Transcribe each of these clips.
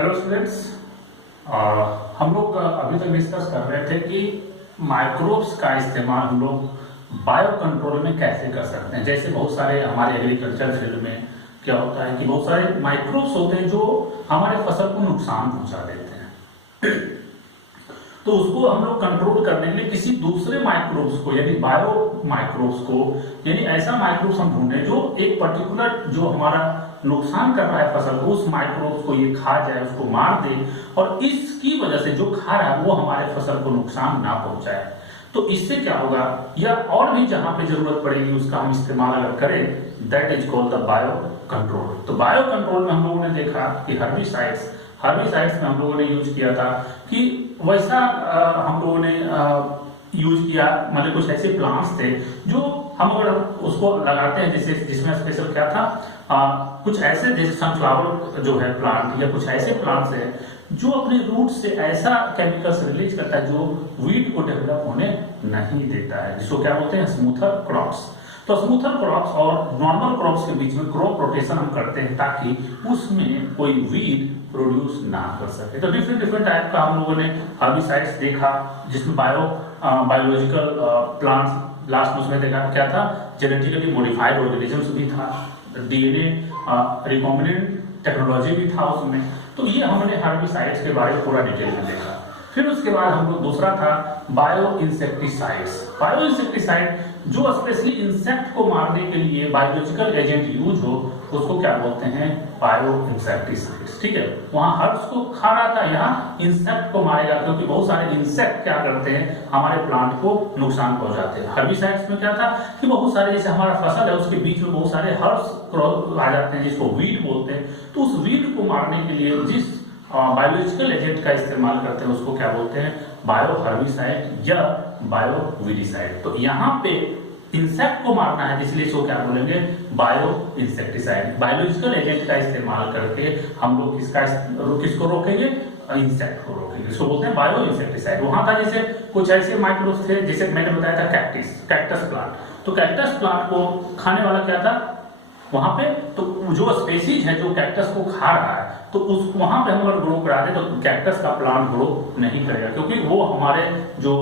Hello students, हम लोग अभी तक डिस्कस कर रहे थे कि माइक्रोब्स का इस्तेमाल हम लोग बायो कंट्रोल में कैसे कर सकते हैं। जैसे बहुत सारे हमारे एग्रीकल्चर फील्ड में क्या होता है कि बहुत सारे माइक्रोब्स होते हैं जो हमारे फसल को नुकसान पहुंचा देते हैं। तो उसको हम लोग कंट्रोल करने के लिए किसी दूसरे माइक्रोब्स को यानी बायो माइक्रोब्स को यानी ऐसा माइक्रोब्स हम ढूंढें जो एक पर्टिकुलर जो हमारा नुकसान कर रहा है फसल को, उस माइक्रोब्स को ये खा जाए, उसको मार दे और इसकी वजह से जो खा रहा है वो हमारे फसल को नुकसान ना पहुंचाए। तो इससे क्या होगा, या और भी जहां पे जरूरत पड़ेगी उसका हम इस्तेमाल अगर करें, that is called the bio control. तो बायो कंट्रोल में हम लोगों ने देखा कि हर्बिसाइड्स में हम लोगों ने यूज किया था कि वैसा हम लोगों ने यूज किया, मतलब कुछ ऐसे प्लांट्स थे जो हम अगर उसको लगाते हैं, जैसे जिसमें स्पेशल क्या था, कुछ ऐसे जैसे सनफ्लावर जो है प्लांट, या कुछ ऐसे प्लांट्स हैं जो अपने रूट से ऐसा केमिकल्स रिलीज करता है जो वीड को डेवलप होने नहीं देता है, जिसको क्या बोलते हैं, स्मूथर क्रॉप्स। तो स्मूथर क्रॉप्स और नॉर्मल क्रॉप्स के बीच में क्रॉप रोटेशन हम करते हैं ताकि उसमें कोई वीड प्रोड्यूस ना कर सके। तो डिफरेंट टाइप का हम लोगों ने हर्बिसाइड्स देखा, जिसमें बायोलॉजिकल प्लांट्स, लास्ट में उसमें देखा क्या था, जेनेटिकली मॉडिफाइड ऑर्गेनिजम्स भी था, डीएनए रिकॉम्बिनेंट टेक्नोलॉजी भी था उसमें। तो ये हमने हर्बिसाइड्स के बारे में पूरा डिटेल में देखा। फिर उसके बाद हम लोग दूसरा था बायो इंसेक्टिसाइड जो स्पेशली इंसेक्ट को मारने के लिए बायोलॉजिकल एजेंट यूज हो, उसको क्या बोलते हैं, बायो इंसेक्टिसाइड्स। ठीक है, वहां हर्ब्स को खा रहा था, यहाँ इंसेक्ट को मारेगा, क्योंकि बहुत सारे इंसेक्ट क्या करते हैं, हमारे प्लांट को नुकसान पहुंचाते हैं। हर्बिसाइड्स में क्या था कि बहुत सारे, जैसे हमारा फसल है उसके बीच में बहुत सारे हर्ब्स आ जाते हैं जिसको वीड बोलते हैं। तो उस वीड को मारने के लिए जिस बायोलॉजिकल एजेंट का इस्तेमाल करते हैं उसको क्या बोलते हैं, बायो हर्बिसाइड या बायो वीडिसाइड। तो यहाँ पे इंसेक्ट को मारना है, इसलिए इसको क्या बोलेंगे, बायो इंसेक्टिसाइड। बायोलॉजिकल एजेंट का इस्तेमाल करके हम लोग किसको रोकेंगे, इंसेक्ट को रोकेंगे, इसको बोलते हैं बायो इंसेक्टिसाइड। वहां था जैसे कुछ ऐसे माइक्रोब्स थे, जैसे मैंने बताया था कैक्टस प्लांट। तो कैक्टस प्लांट को खाने वाला क्या था वहां पे, तो जो स्पेसीज है जो कैक्टस को खा रहा है, तो उस वहां पे हम अगर ग्रो करा दे तो कैक्टस का प्लांट ग्रो नहीं करेगा, क्योंकि वो हमारे जो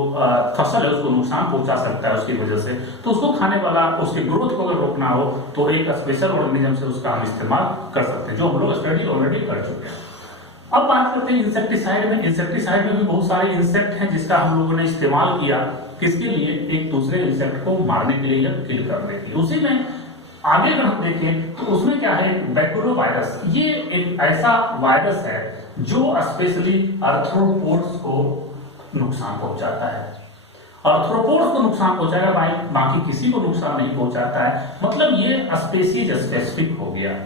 फसल है उसको नुकसान पहुंचा सकता है उसकी वजह से। तो उसको खाने वाला, उसके ग्रोथ को अगर रोकना हो तो एक स्पेशल ऑर्गेनिज्म से उसका हम इस्तेमाल कर सकते हैं, जो हम लोग स्टडी ऑलरेडी कर चुके हैं। अब बात करते हैं इंसेक्टिसाइड में। इंसेक्टिसाइड में भी बहुत सारे इंसेक्ट हैं जिसका हम लोगों ने इस्तेमाल किया, किसके लिए, एक दूसरे इंसेक्ट को मारने के लिए या किल करने के लिए। उसी में आगे अगर हम देखें तो उसमें क्या है, बैक्टीरियोवायरस। ये एक ऐसा वायरस है जो स्पेशली आर्थ्रोपोड्स को नुकसान पहुंचाता है। आर्थ्रोपोड्स को नुकसान पहुंचाएगा, बाकी किसी को नुकसान नहीं पहुंचाता है। मतलब ये स्पेसीज स्पेसिफिक हो गया,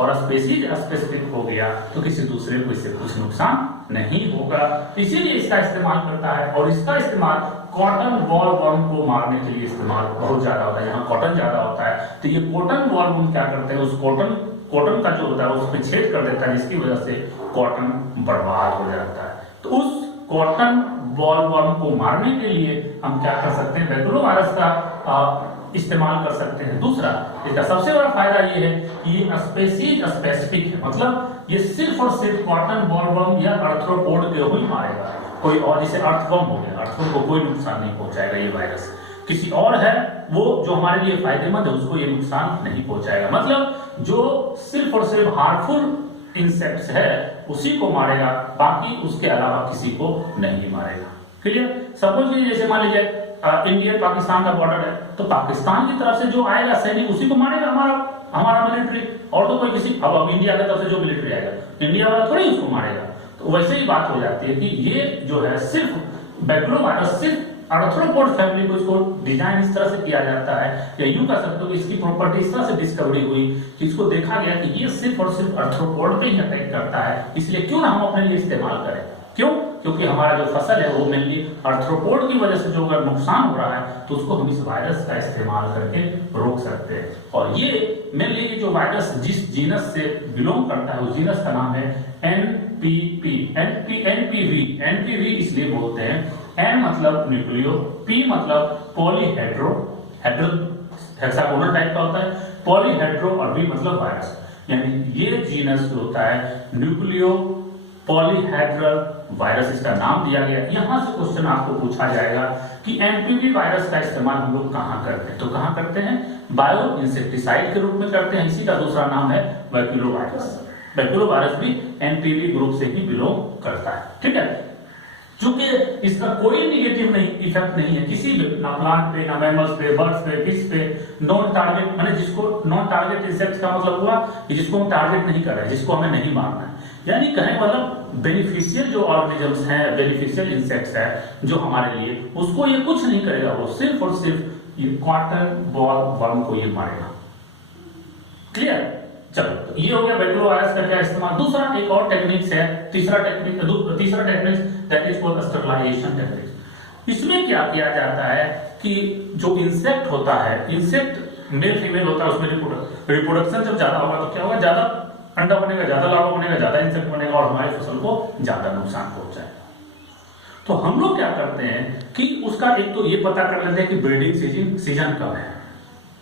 और स्पेसीज स्पेसिफिक हो गया तो किसी दूसरे को इससे कुछ नुकसान नहीं होगा, इसीलिए इसका इस्तेमाल करता है। और इसका इस्तेमाल कॉटन बॉलवर्म को मारने के लिए इस्तेमाल बहुत ज्यादा होता है, यहाँ कॉटन ज्यादा होता है। तो ये कॉटन बॉलवर्म क्या करते हैं, उस कॉटन का जो होता है उसमें छेद कर देता है, जिसकी वजह से कॉटन बर्बाद हो जाता है। तो उस कॉटन बॉलवर्म को मारने के लिए हम क्या कर सकते हैं, बैक्टीरियोवायरस का इस्तेमाल कर सकते हैं। दूसरा, इसका सबसे बड़ा फायदा ये है कि ये स्पेसीज स्पेसिफिक है, मतलब ये सिर्फ और सिर्फ कॉटन बॉलवर्म या आर्थ्रोपोड को ही मारेगा, कोई और, जैसे अर्थवर्म हो गया, अर्थवर्म को कोई नुकसान नहीं पहुंचाएगा ये वायरस। किसी और है वो जो हमारे लिए फायदेमंद है उसको ये नुकसान नहीं पहुंचाएगा। मतलब जो सिर्फ और सिर्फ हार्मफुल इंसेक्ट्स है उसी को मारेगा, बाकी उसके अलावा किसी को नहीं मारेगा। क्लियर? सपोज जैसे मान लीजिए इंडिया पाकिस्तान का बॉर्डर है, तो पाकिस्तान की तरफ से जो आएगा सैनिक उसी को मारेगा हमारा मिलिट्री, और तो कोई किसी, अब इंडिया की तरफ से जो मिलिट्री आएगा इंडिया वाला थोड़ी उसको मारेगा। तो वैसे ही बात हो जाती है कि ये जो है सिर्फ बैक्टीरियोवायरस, सिर्फ आर्थ्रोपोड फैमिली को इसको डिजाइन इस तरह से किया जाता है, या यूं कह सकते हो कि इसकी प्रॉपर्टी इस तरह से डिस्कवरी हुई कि इसको देखा गया कि ये सिर्फ और सिर्फ आर्थ्रोपोड पे ही अटैक करता है, इसलिए क्यों ना हम अपने लिए इस्तेमाल करें। क्यों? क्योंकि हमारा जो फसल है वो मेनली आर्थ्रोपोड की वजह से जो अगर नुकसान हो रहा है तो उसको हम इस वायरस का इस्तेमाल करके रोक सकते हैं। और ये मेनली जो वायरस जिस जीनस से बिलोंग करता है उस जीनस का नाम है एनपीवी इसलिए बोलते हैं, एन मतलब न्यूक्लियो, पी मतलब पॉलीहेड्रो, हेक्सागोनल टाइप का होता है, पॉलीहेड्रो, और बी मतलब वायरस। यानी ये जीनस जो होता है न्यूक्लियो पॉलीहेड्रल वायरस, इसका नाम दिया गया। यहां से क्वेश्चन आपको पूछा जाएगा कि एमपीवी वायरस का इस्तेमाल हम लोग कहां करते हैं, तो कहां करते हैं, बायो इंसेक्टिसाइड के रूप में करते हैं। इसी का दूसरा नाम है बैक्यूलो वायरस। बैक्यूलो वायरस भी एनपीवी ग्रुप से ही बिलोंग करता है, ठीक है। चूंकि इसका कोई निगेटिव नहीं इफेक्ट नहीं है किसी भी, ना प्लांट पे, ना मैमल्स पे, बर्ड्स पे, फिश पे, नॉन टारगेट, माने जिसको नॉन टारगेट इंसेक्ट का मतलब हुआ कि जिसको हम टारगेट नहीं कर रहे, जिसको हमें नहीं मारना है। यानी कहने मतलब बेनिफिशियल जो ऑर्गेनिजम्स हैं, बेनिफिशियल इंसेक्ट्स है जो हमारे लिए, उसको ये कुछ नहीं करेगा, वो सिर्फ और सिर्फ ये कॉटन बॉल वर्म को ये मारेगा। क्लियर? चलो, तो ये हो गया बैक्यूलो वायरस का क्या इस्तेमाल। दूसरा एक और टेक्निक्स है, तीसरा techniques that is called sterilisation techniques. इसमें क्या किया जाता है कि जो इंसेक्ट होता है, इंसेक्ट मेल फीमेल होता है, उसमें रिप्रोडक्शन जब ज्यादा होगा तो क्या होगा, ज्यादा अंडा बनेगा, ज्यादा लार्वा बनेगा, ज्यादा इंसेक्ट बनेगा और हमारी फसल को ज्यादा नुकसान पहुंचाएगा। तो हम लोग क्या करते हैं कि उसका एक तो ये पता कर लेते हैं कि ब्रीडिंग सीजन कब है।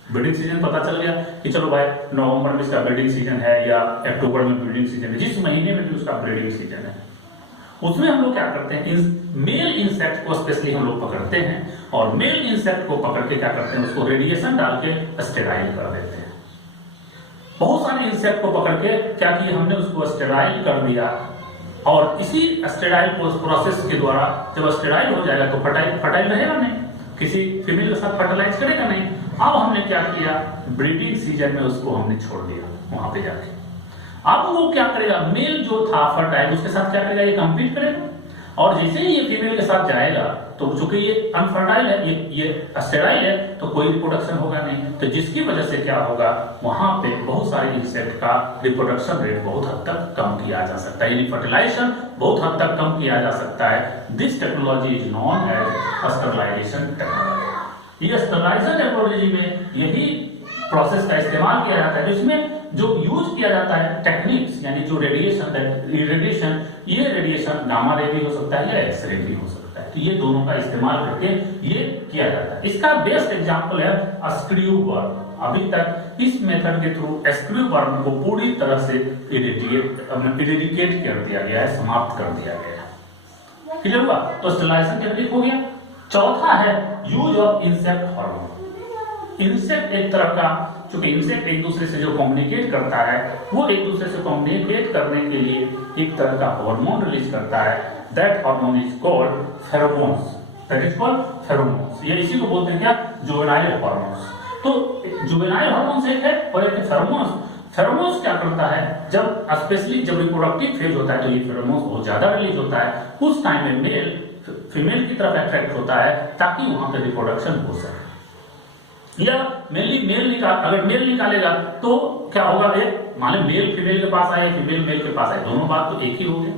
ब्रीडिंग सीजन पता चल गया कि चलो भाई नवंबर में इसका ब्रीडिंग सीजन है या अक्टूबर में ब्रीडिंग सीजन है, जिस महीने में भी उसका ब्रीडिंग सीजन है, उसमें हम लोग क्या करते हैं, मेल इंसेक्ट को स्पेशली हम लोग पकड़ते हैं और मेल इंसेक्ट को पकड़ के क्या करते हैं, उसको रेडिएशन डाल के स्टेराइल कर देते हैं। बहुत सारे इंसेक्ट को पकड़ के क्या किया हमने, उसको स्टेराइल कर दिया और इसी स्टेराइल प्रोसेस के द्वारा जब स्टेराइल हो जाएगा तो फर्टाइल रहेगा नहीं, किसी फीमेल के साथ फर्टिलाइज करेगा नहीं। अब हमने क्या किया, ब्रीडिंग सीजन में उसको हमने छोड़ दिया वहां पे जाके। अब वो क्या करेगा, मेल जो था फर्टाइल उसके साथ क्या करेगा, ये कंपीट करेगा और जैसे ही ये फीमेल के साथ जाएगा तो चूंकि ये अनफर्टाइल है, ये स्टेराइल है, तो कोई रिप्रोडक्शन होगा नहीं। तो जिसकी वजह से क्या होगा, वहां पे बहुत सारे इंसेक्ट का रिप्रोडक्शन रेट बहुत हद तक कम किया जा सकता है, यानी फर्टिलाइजेशन बहुत हद तक कम किया जा सकता है। This technology is known as sterilisation technology. ये स्टरलाइजेशन टेक्नोलॉजी में यही प्रोसेस का इस्तेमाल किया जाता है, जिसमें जो यूज किया जाता है टेक्निक्स, यानी जो रेडिएशन, ये रेडिएशन गामा रे भी हो सकता है या एक्सरे भी हो सकता है। तो ये दोनों का इस्तेमाल करके ये किया जाता है। इसका बेस्ट एग्जांपल है स्क्रू वर्म। अभी तक इस मेथड के थ्रू स्क्रू वर्म को पूरी तरह से इरेडिकेट कर दिया गया है, समाप्त कर दिया गया है। क्लियर हुआ? तो स्टरलाइजेशन टेक्निक हो गया। चौथा है use of insect hormone. Insect एक तरह का, चूंकि इंसेक्ट एक दूसरे से जो कम्युनिकेट करता है, वो एक दूसरे से कम्युनिकेट करने के लिए एक तरह का हार्मोन रिलीज करता है। That hormone is called pheromones. That is called pheromones. ये इसी को बोलते हैं क्या, जुवेनाइल हार्मोन्स। तो जुवेनाइल हार्मोन्स एक है और एक है फेरोमोन्स। फेरोमोन्स क्या करता है, जब स्पेशली जब रिप्रोडक्टिव फेज होता है तो ये फेरोमोन्स बहुत ज्यादा रिलीज होता है। उस टाइम में मेल फीमेल की तरफ अट्रैक्ट होता है ताकि वहां पे रिप्रोडक्शन हो सके। या अगर मेल निकालेगा तो क्या होगा, एक मान लो मेल फीमेल के पास आए, फीमेल मेल के पास आए, दोनों बात तो एक ही हो गया,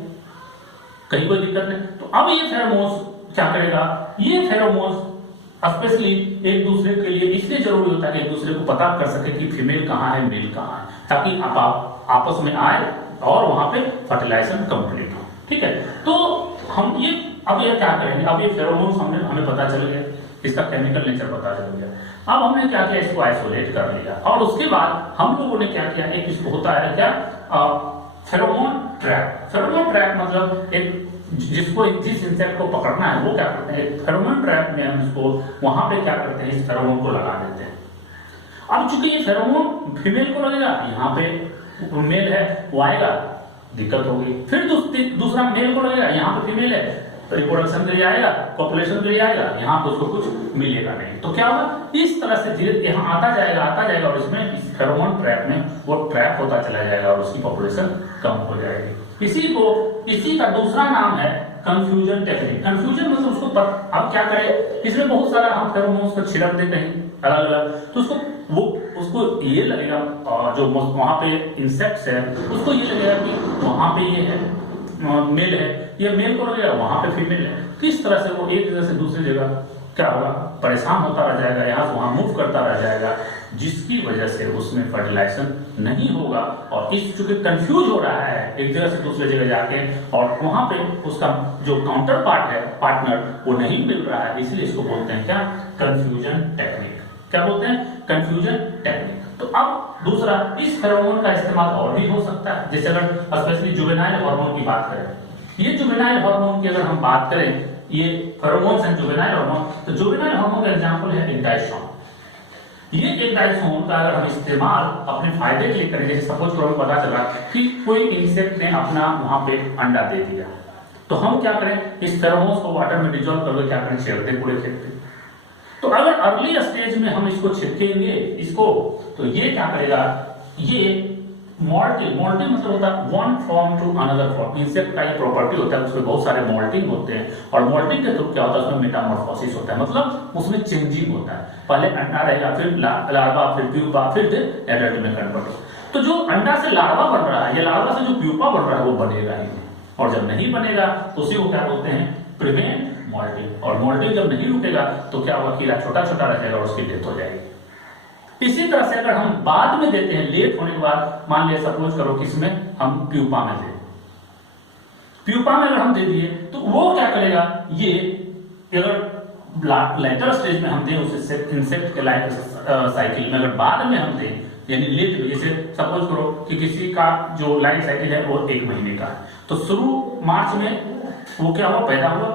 कहीं कोई दिक्कत नहीं। तो अब ये फेरोमोन्स क्या करेगा, ये फेरोमोन्स स्पेशली एक दूसरे के लिए इसलिए जरूरी होता है कि एक दूसरे को पता कर सके कि फीमेल कहाँ है, मेल कहाँ है, ताकि आप आपस में आए और वहां पे फर्टिलाइजेशन कंप्लीट हो। ठीक है, तो हम ये अब ये क्या करेंगे, अब ये फेरोमोन्स हमें पता चल गया, इसका केमिकल नेचर पता चल गया। अब हमने क्या किया, इसको आइसोलेट कर लिया और उसके बाद हम लोगों ने क्या किया, एक इसको होता है क्या, फेरोमोन ट्रैप। फेरोमोन ट्रैप मतलब एक जिस इंसेक्ट को पकड़ना है वो क्या करते हैं, फेरोमोन ट्रैप में हम इसको वहां पे क्या करते हैं, इस फेरोमोन को लगा देते हैं। अब चूंकि ये फेरोमोन फीमेल को लगेगा, यहाँ पे मेल है वो आएगा, दिक्कत होगी। फिर दूसरा मेल को लगेगा, यहाँ पे फीमेल है, रिप्रोडक्शन के लिए आएगा, पॉपुलेशन के लिए आएगा, यहाँ पे उसको कुछ मिलेगा नहीं। तो क्या होगा, इस तरह से धीरे यहाँ आता जाएगा और इसमें इस फेरोमोन ट्रैप में वो ट्रैप होता चला जाएगा और उसकी पॉपुलेशन कम हो जाएगी। इसी का दूसरा नाम है कंफ्यूजन टेक्निक। कंफ्यूजन मतलब उसको अब क्या करें, इसमें बहुत सारा हम फेरोमोन्स को छिड़क देते हैं अलग अलग, तो उसको ये लगेगा, जो वहां पे इंसेक्ट्स है उसको ये लगेगा कि वहां पे ये है मेल है, ये मेल को लगेगा वहां पे फीमेल है। तो इस तरह से वो एक जगह से दूसरी जगह क्या होगा, परेशान होता रह जाएगा, यहाँ से वहां मूव करता रह जाएगा, जिसकी वजह से उसमें फर्टिलाइजेशन नहीं होगा। और इस चूंकि कंफ्यूज हो रहा है एक जगह से दूसरी जगह जाके, और वहां पे उसका जो काउंटर पार्ट है, पार्टनर, वो नहीं मिल रहा है, इसलिए इसको बोलते हैं क्या, कंफ्यूजन टेक्निक। क्या बोलते हैं, कंफ्यूजन टेक्निक। तो अब दूसरा, इस फेरोमोन का इस्तेमाल और भी हो सकता है, जैसे अगर स्पेशली जुवेनाइल हार्मोन की बात करें, ये जुवेनाइल हार्मोन की अगर हम बात करें, ये फेरोमोन्स एंड जुवेनाइल हार्मोन, तो जुवेनाइल हार्मोन का एग्जांपल है इंडाइस्ट्रोन। ये इंडाइस्ट्रोन का अगर हम इस्तेमाल अपने फायदे के लिए करें, जैसे सपोज करो हमें पता चला कि कोई इंसेक्ट ने अपना वहां पे अंडा दे दिया, तो हम क्या करें, इस फेरोमोन्स को वाटर में डिजोल्व करके क्या करें, छिड़कते पूरे खेत पे। तो अगर अर्ली स्टेज में हम इसको छिड़केंगे इसको, तो ये क्या करेगा, ये मोल्टिंग मतलब होता है one form to another form. Insect का ये प्रॉपर्टी होता है, उसमें बहुत सारे मोल्टिंग होते हैं, और मोल्टिंग के थ्रू क्या होता है, उसमें मेटामॉर्फोसिस होता है, मतलब उसमें चेंजिंग होता है। पहले अंडा रहेगा, फिर लार्वा, फिर प्यूपा, फिर एडल्ट में कन्वर्ट। तो जो अंडा से लार्वा बन रहा है, या लार्वा से जो प्यूपा बन रहा है, वो बनेगा ही नहीं, और जब नहीं बनेगा तो उसी को क्या बोलते हैं, प्रिवेंट मोल्टिंग। और मोल्टिंग जब नहीं रुकेगा तो क्या होगा, कीड़ा छोटा छोटा रहेगा और उसकी डेथ हो जाएगी। इसी तरह से अगर हम बाद में देते हैं, लेट होने के बाद, मान लिया सपोज करो किसमें, हम प्यूपा में दे, प्यूपा में अगर हम दे दिए तो वो क्या करेगा, ये अगर लेटर स्टेज में हम दें उसे इंसेक्ट के लाइफ साइकिल में, अगर बाद में हम दें यानी लेट में, जैसे सपोज करो कि किसी का जो लाइफ साइकिल है वो 1 महीने का है, तो शुरू मार्च में वो क्या हुआ, पैदा हुआ,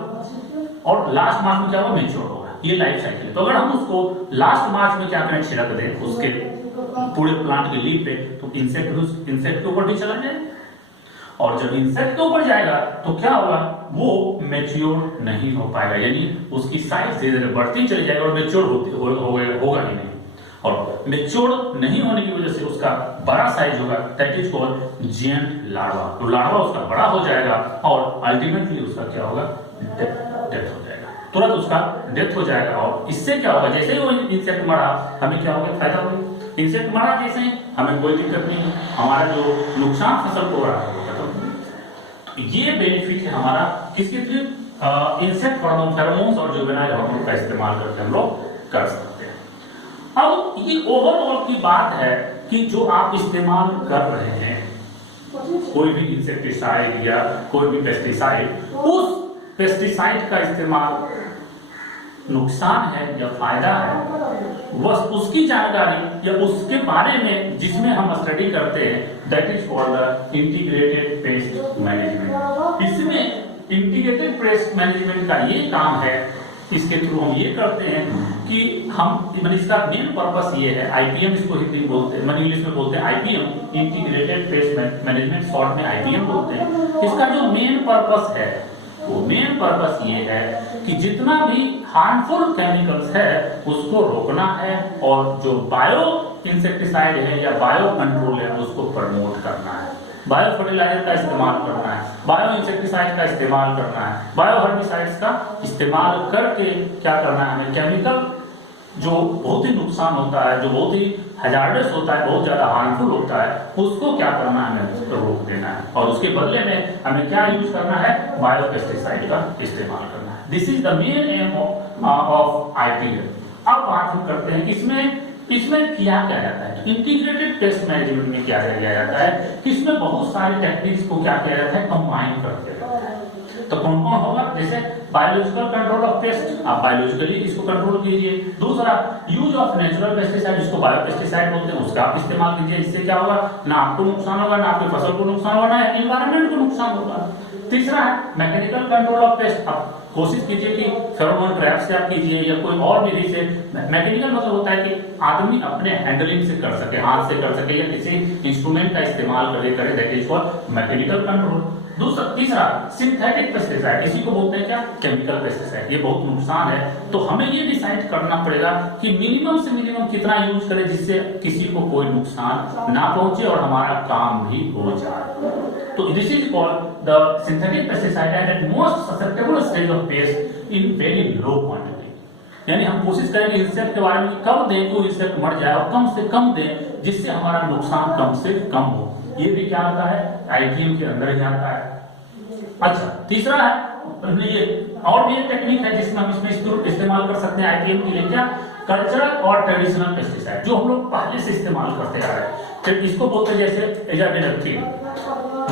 और लास्ट मार्च में क्या हुआ, मेच्योर होगा, ये लाइफ साइकिल। तो अगर हम उसको लास्ट मार्च में क्या करें, छिड़क दें उसके पूरे प्लांट के लीफ पे, तो इंसेक्ट के ऊपर भी चला जाए, और जब इंसेक्ट के ऊपर जाएगा तो क्या होगा, वो मेच्योर नहीं हो पाएगा, यानी उसकी साइज धीरे धीरे बढ़ती चली जाएगी और मेच्योर होगा ही नहीं, और मेच्योर नहीं होने की वजह से उसका बड़ा साइज होगा, दैट इज कॉल्ड जिएंट लार्वा। तो लार्वा उसका बड़ा हो जाएगा और अल्टीमेटली उसका क्या होगा, डेथ हो जाएगा, तुरंत उसका डेथ हो जाएगा। और इससे क्या होगा, जैसे ही वो इंसेक्ट मरा, हमें क्या होगा, फायदा होगा। इंसेक्ट मरा जैसे ही, हमें कोई दिक्कत नहीं, हमारा जो नुकसान फसल को हो रहा है वो खत्म। तो ये बेनिफिट है हमारा किसके थ्रू, इंसेक्ट हार्मोन, फेरोमोन्स और जुवेनाइल हार्मोन का इस्तेमाल करके हम लोग कर सकते हैं। अब ये ओवरऑल की बात है कि जो आप इस्तेमाल कर रहे हैं, कोई भी इंसेक्टिसाइड या कोई भी पेस्टिसाइड, उस पेस्टिसाइड का इस्तेमाल नुकसान है या फायदा है, बस उसकी जानकारी या उसके बारे में जिसमें हम स्टडी करते हैं, that is called the integrated pest management. इसमें इंटीग्रेटेड पेस्ट मैनेजमेंट का ये काम है, इसके थ्रू हम ये करते हैं कि हम, इसका मेन पर्पस ये है, आईपीएम इसको हिंदी में बोलते हैं, इंग्लिश में बोलते हैं IPM, integrated pest management, short में आईपीएम बोलते हैं। इसका जो मेन पर्पस है, वो मेन पर्पस ये है कि जितना भी हार्मफुल केमिकल्स है उसको रोकना है, और जो बायो इंसेक्टिसाइड है या बायो कंट्रोल है उसको प्रमोट करना है, बायो फर्टिलाइजर का इस्तेमाल करना है, बायो इंसेक्टिसाइड का इस्तेमाल करना है, बायो हर्बिसाइड्स का इस्तेमाल करके क्या करना है, हमें केमिकल जो बहुत ही नुकसान होता है, जो बहुत ही हजार्डस होता है, बहुत ज्यादा हार्मफुल होता है, उसको क्या करना है, हमें रोक देना है, और उसके बदले में हमें क्या यूज करना है, बायो पेस्टिसाइड का इस्तेमाल करना है। This is the main M of IPM. अब बात हम करते हैं इसमें किया क्या जाता है, इंटीग्रेटेड पेस्ट मैनेजमेंट में क्या किया जाता है कि इसमें बहुत सारे टेक्निक्स को क्या किया जाता है, कंबाइन करते हैं। तो कौन कौन होगा, जैसे बायोलॉजिकल कंट्रोल ऑफ पेस्ट, आप बायोलॉजिकली इसको कंट्रोल कीजिए। दूसरा, यूज ऑफ नेचुरल पेस्टिसाइड, जिसको बायो पेस्टिसाइड बोलते हैं, उसका आप इस्तेमाल कीजिए। इससे क्या होगा, ना आपको नुकसान होगा, ना आपकी फसल को नुकसान होगा, ना एनवायरनमेंट को नुकसान होगा। तीसरा है मैकेनिकल कंट्रोल ऑफ पेस्ट, आप कोशिश कीजिए कि फेरोमोन ट्रैप से आप कीजिए या कोई और विधि से। मैकेनिकल मतलब होता है कि आदमी अपने हैंडलिंग से कर सके, हाथ से कर सके, या किसी इंस्ट्रूमेंट का इस्तेमाल करे, that is called mechanical control. तीसरा सिंथेटिक पेस्टिसाइड, इसी को बोलते हैं क्या, केमिकल पेस्टिसाइड। ये बहुत नुकसान है, तो हमें ये डिसाइड करना पड़ेगा कि मिनिमम से मिनिमम कितना यूज करें जिससे किसी को कोई नुकसान ना पहुंचे और हमारा काम भी हो जाए। तो this is called the synthetic pesticide at most susceptible stage of paste in very low quantity. यानी हम कोशिश करेंगे इंसेक्ट के बारे में कब दें तो इंसेक्ट मर जाए, और कम से कम दें जिससे हमारा नुकसान कम से कम हो। ये भी क्या आता है, आईपीएम के अंदर ही आता है। अच्छा, तीसरा है, ये और भी एक टेक्निक है जिसमें हम इसमें इस्तेमाल कर सकते हैं आईपीएम के लिए, क्या, कल्चरल और ट्रेडिशनल पेस्टिसाइड, जो हम लोग पहले से इस्तेमाल करते आ रहे हैं। फिर इसको बोलते हैं जैसे एजाडिरेक्टिन,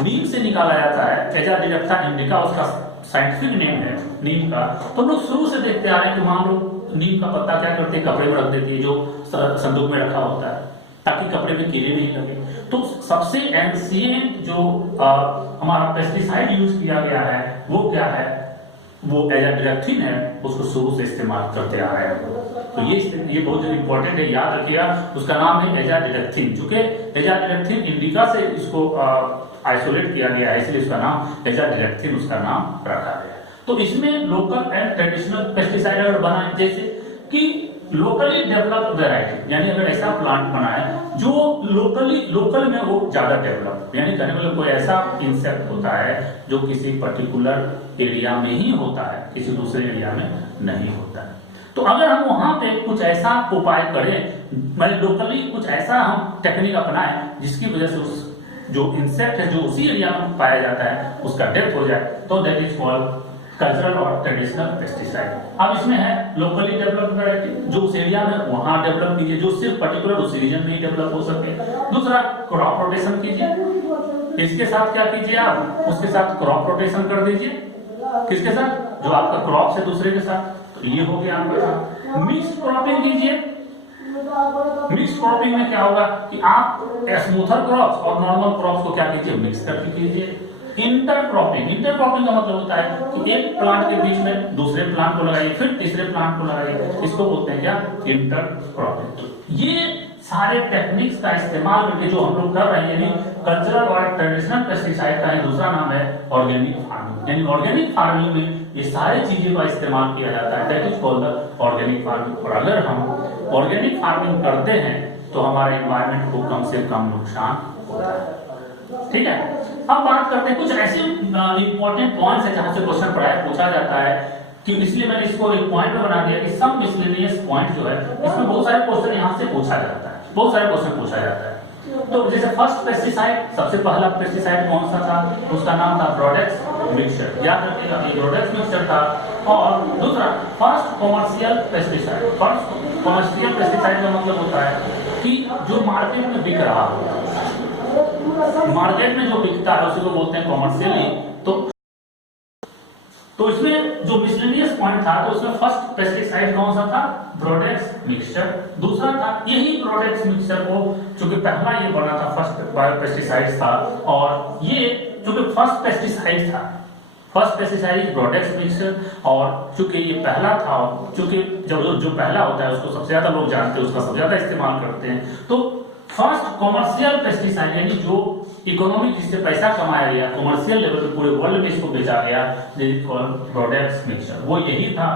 नीम से निकाला जाता है, एजाडिरेक्टा इंडिका उसका साइंटिफिक नेम है नीम का। तो हम लोग शुरू से देखते आ रहे हैं कि मान लो नीम का पत्ता क्या करते हैं, कपड़े में रख देती है, जो संदूक में रखा होता है, ताकि कपड़े में कीड़े नहीं लगे। तो सबसे एंशिएंट जो हमारा पेस्टिसाइड यूज किया गया है वो क्या है, वो एजाडिरेक्टिन है, उसको शुरू से इस्तेमाल करते आ रहे हैं। तो ये बहुत इंपॉर्टेंट है, याद रखिएगा। उसका नाम है एजाडिरेक्टिन, चूंकि एजाडिरेक्टिन इंडिका से इसको आइसोलेट किया गया है, इसलिए उसका नाम एजाडिरेक्टिन उसका नाम रखा गया है। तो इसमें लोकल एंड ट्रेडिशनल पेस्टिसाइड अगर बनाए, जैसे कि लोकली डेवलप्ड वैरायटी, यानी अगर ऐसा प्लांट बनाए जो लोकल में वो ज्यादा डेवलप, यानी कहने मतलब कोई ऐसा इंसेक्ट होता है जो किसी पर्टिकुलर एरिया में ही होता है, किसी दूसरे एरिया में नहीं होता है। तो अगर हम वहां पे कुछ ऐसा उपाय करें, मतलब लोकली कुछ ऐसा हम टेक्निक अपनाएं जिसकी वजह से उस जो इंसेक्ट है जो उसी एरिया में पाया जाता है उसका डेथ हो जाए, तो दैट इज कॉल्ड कल्चरल और ट्रेडिशनल पेस्टिसाइड। अब इसमें है लोकली डेवलप्ड वैरायटी, जो उस एरिया में वहां डेवलप कीजिए, जो सिर्फ पर्टिकुलर उस रीजन में ही डेवलप हो सके। दूसरा, क्रॉप रोटेशन कीजिए। इसके साथ क्या कीजिए, आप उसके साथ क्रॉप रोटेशन कर दीजिए। किसके साथ, जो आपका क्रॉप से दूसरे के साथ। तो ये हो गया आपका। मिक्स्ड क्रॉपिंग कीजिए। मिक्स्ड क्रॉपिंग में क्या होगा कि आप स्मूथर क्रॉप्स और नॉर्मल क्रॉप्स को क्या कीजिए, मिक्स करके कीजिए। इंटरक्रॉपिंग का मतलब होता है कि एक प्लांट के बीच में दूसरे प्लांट को लगाइए, फिर तीसरे प्लांट को लगाइए, इसको बोलते हैं क्या, इंटरक्रॉपिंग। ये सारे टेक्निक्स का इस्तेमाल करके जो हम लोग कर रहे हैं, यानी कल्चरल और ट्रेडिशनल पेस्टिसाइड का दूसरा नाम है ऑर्गेनिक फार्मिंग। यानी ऑर्गेनिक फार्मिंग में ये सारी चीजें का इस्तेमाल किया जाता है, that is called the organic farming. और अगर हम ऑर्गेनिक फार्मिंग करते हैं तो हमारे एनवायरमेंट को कम से कम नुकसान होता है। ठीक है, अब बात करते हैं कुछ ऐसे इंपॉर्टेंट पॉइंट्स है जहां से क्वेश्चन पूछा जाता है, कि इसलिए मैंने इसको एक पॉइंट में बना दिया कि सम मिसलेनियस पॉइंट जो है इसमें बहुत सारे क्वेश्चन यहां से पूछा जाता है, बहुत सारे क्वेश्चन पूछा जाता है। तो जैसे फर्स्ट पेस्टिसाइड, सबसे पहला पेस्टिसाइड कौन सा था, उसका नाम था ब्रोडेक्स मिक्सचर, याद रखिएगा ये ब्रोडेक्स मिक्सचर था। और दूसरा first commercial pesticide. First commercial pesticide का मतलब होता है कि जो मार्केट में बिक रहा हो, मार्केट में जो बिकता है उसी को बोलते हैं कॉमर्शियली। तो इसमें जो मिसलेनियस पॉइंट था, तो उसमें फर्स्ट पेस्टिसाइड कौन सा था, ब्रोडेक्स मिक्सचर। दूसरा था यही ब्रोडेक्स मिक्सचर को, चूंकि पहला ये बना था, फर्स्ट बायोपेस्टिसाइड था, और ये चूंकि फर्स्ट पेस्टिसाइड था, फर्स्ट पेस्टिसाइड ब्रोडेक्स मिक्सचर, और चूंकि ये पहला था, चूंकि जो पहला होता है उसको सबसे ज्यादा लोग जानते हैं, उसका सबसे ज्यादा इस्तेमाल करते हैं, तो फर्स्ट कॉमर्शियल पेस्टिसाइड यानी जो इकोनॉमिक जिससे पैसा कमाया गया, कॉमर्शियल लेवल पे पूरे वर्ल्ड में इसको बेचा गया, ब्रोडेक्स मिक्सचर, वो यही था।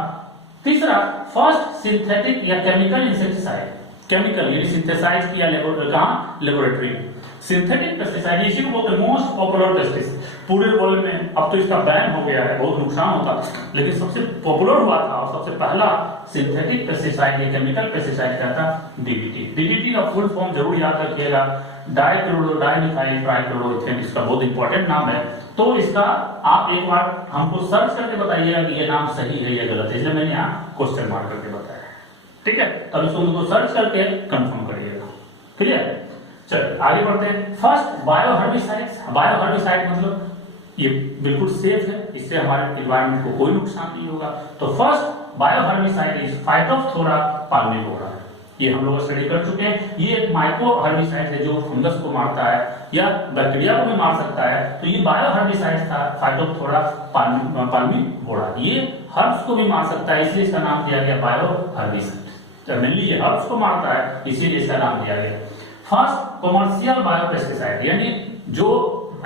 तीसरा फर्स्ट सिंथेटिक या केमिकल इंसेक्टिसाइड, केमिकल यानी सिंथेसाइज किया लेबोरेटरी में। सिंथेटिक पेस्टिसाइड इसी को बोलते हैं मोस्ट पॉपुलर पेस्टिसाइड पूरे वर्ल्ड में। अब तो इसका बैन हो गया है, बहुत नुकसान होता है, लेकिन सबसे पॉपुलर हुआ था और सबसे पहला सिंथेटिक पेस्टिसाइड या केमिकल पेस्टिसाइड क्या था, डीडीटी। डीडीटी का फुल फॉर्म जरूर याद रखिएगा, डाइक्लोरोडाइमिथाइल ट्राइक्लोरोइथेन, इसका बहुत इंपॉर्टेंट नाम है। तो इसका आप एक बार हमको सर्च करके बताइएगा कि ये नाम सही है या गलत है, इसलिए मैंने यहाँ क्वेश्चन मार्क करके बताया। ठीक है, तब इसको सर्च करके कंफर्म करिएगा। क्लियर, चलिए आगे बढ़ते हैं। फर्स्ट बायोहर्बिसाइड्स। बायोहर्बिसाइड मतलब ये बिल्कुल सेफ है, इससे हमारे एनवायरनमेंट को कोई नुकसान नहीं होगा। तो फर्स्ट बायोहर्बिसाइड इज फाइटोप्थोरा पाल्मिफोरा, ये हम लोग स्टडी कर चुके हैं। ये एक माइक्रो हर्बिसाइड है जो फंगस को मारता है या बैक्टीरिया को भी मार सकता है। तो ये बायोहर्बिसाइड था फाइटोप्थोरा पाल्मिफोरा, ये हर्ब्स को भी मार सकता है, इसलिए इसका नाम दिया गया बायोहर्बिसाइड। मेनली ये हर्ब्स को मारता है, इसीलिए इसका नाम दिया गया। फर्स्ट कॉमर्शियल बायोपेस्टिसाइड यानी जो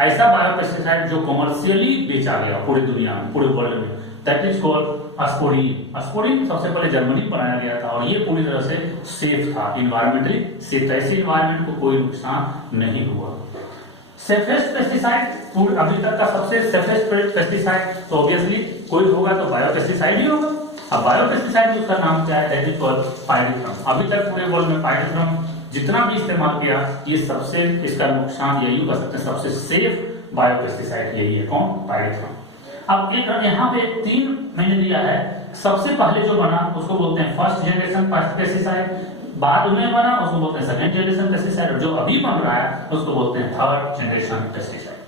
ऐसा बायोपेस्टिसाइड जो कॉमर्शियली बेचा गया पूरी दुनिया में, पूरे वर्ल्ड में, दैट इज कॉल्ड एस्पोरिन। एस्पोरिन सबसे पहले जर्मनी में बनाया गया था और ये पूरी तरह से सेफ था, इन्वायरमेंटली सेफ था, ऐसे इन्वायरमेंट को कोई नुकसान नहीं हुआ। सेफेस्ट पेस्टिसाइड, अभी तक का सबसे सेफेस्ट पेस्टिसाइड तो ऑब्वियसली कोई होगा तो बायोपेस्टिसाइड ही होगा। अब बायोपेस्टिसाइड उसका नाम क्या है, दैट इज कॉल्ड पायरिथ्रम। अभी तक पूरे वर्ल्ड में पायरिथ्रम जितना भी इस्तेमाल किया, ये सबसे इसका नुकसान यही कह सकते हैं, सबसे सेफ बायोपेस्टिसाइड यही है, कौन, पायरिथ्रम। अब एक यहाँ पे 3 मैंने दिया है, सबसे पहले जो बना उसको बोलते हैं फर्स्ट जनरेशन पेस्टिसाइड, बाद में बना उसको बोलते हैं सेकंड जनरेशन पेस्टिसाइड, और जो अभी बन रहा है उसको बोलते हैं थर्ड जनरेशन पेस्टिसाइड।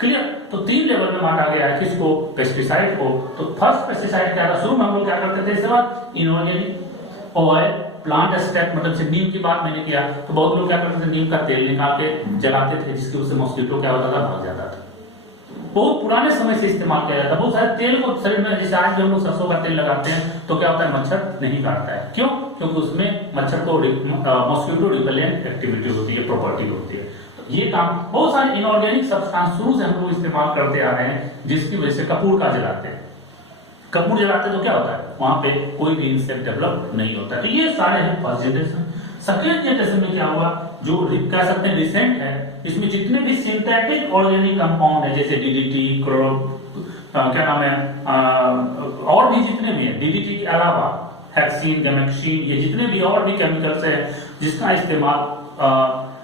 क्लियर, तो 3 लेवल में बांटा गया है किसको, पेस्टिसाइड को। तो फर्स्ट पेस्टिसाइड क्या था, शुरू में हम लोग क्या करते थे, इसके बाद इनऑर्गेनिक ऑयल प्लांट स्टेप मतलब जैसे नीम की बात मैंने किया, तो बहुत लोग क्या करते थे, नीम का तेल निकाल के जलाते थे, जिसकी वजह से मॉस्किटो क्या होता था, भाग जाता था। बहुत पुराने समय से इस्तेमाल किया जाता है। बहुत सारे तेल को शरीर में, जैसे आज भी हम लोग सरसों का तेल लगाते हैं तो क्या होता है, मच्छर नहीं काटता है। क्यों? क्योंकि उसमें मच्छर को मॉस्किटो रिपेलेंट एक्टिविटी होती है, प्रॉपर्टी होती है। तो ये काम बहुत सारे इनऑर्गेनिक सब्सटेंस शुरू से हम लोग इस्तेमाल करते आ रहे हैं, जिसकी वजह से कपूर का जलाते हैं। कपूर जलाते तो क्या होता है, वहां पे कोई भी इंसेक्ट डेवलप नहीं होता। तो ये सारे हैं फर्स्ट जनरेशन। सेकेंड जनरेशन में क्या हुआ, जो कह सकते हैं रिसेंट है, इसमें जितने भी सिंथेटिक ऑर्गेनिक कंपाउंड है, जैसे डीडीटी, क्या नाम है, और भी जितने भी है, डीडीटी के अलावा हेक्सीन, गैमेक्सीन, ये जितने भी और भी केमिकल्स है, जिसका इस्तेमाल